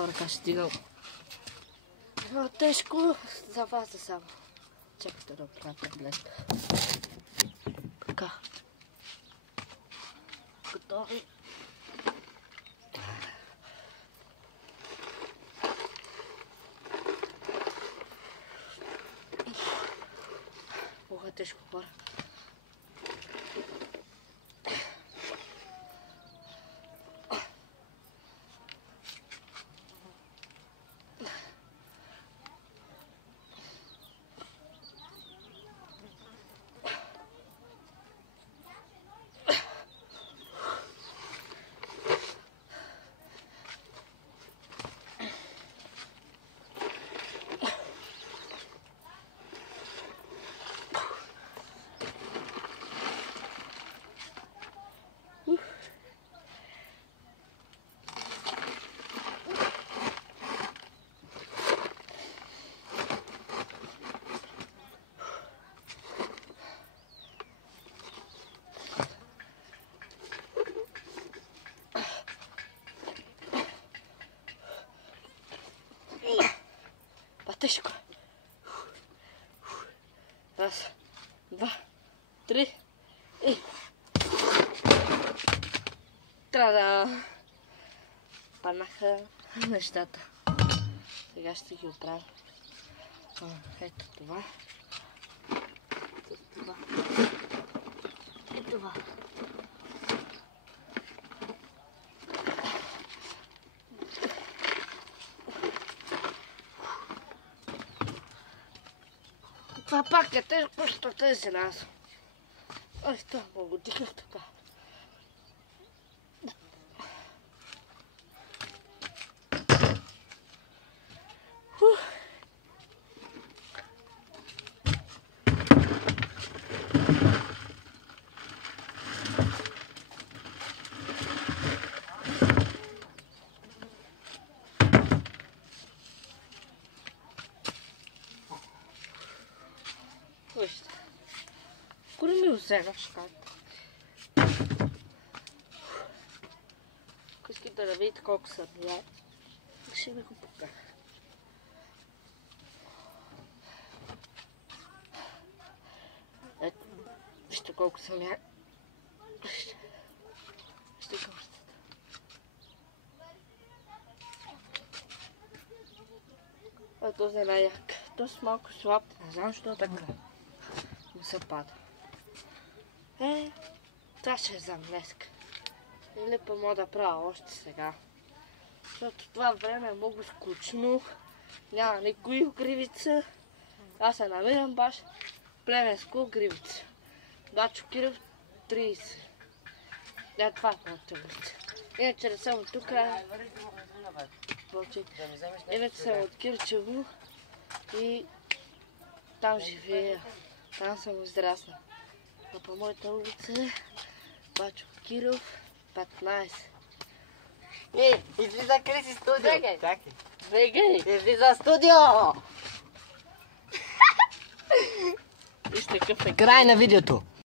Ръка стигал. Но тежко за вас да само. Чакайте да правя таблет. Така. Готови. Много е тежко, хора. Тежко. Раз, два, три и... Та-да! Паднаха нещата. Сега ще ги оправя. Ето това. Ето това. И това. Това пак е тежко, защото тези нас. Ой, това много дихах така. Вижте. Кури ми взема шкафа. Ако искате да видите колко съм я, ще ви го покажа. Ето, вижте колко съм я. Вижте горстата. А този е най-як. Този малко слаб, не знам защо така. Не се пада. Това ще е за днеска. Или па мога да правя още сега. Защото това време е много скучно. Няма никой гривица. Аз се намирам баш племенско гривица. Бачо Киров 30. Да, това е моята улица. Иначе не съм от тук. Иначе съм от Кирчево. И там живея. Там съм израснал. А по моята улица е Бачо Киров 15. Излиза Криси студио. Бегай! Излиза студио! Вижте какъв е Край на видеото.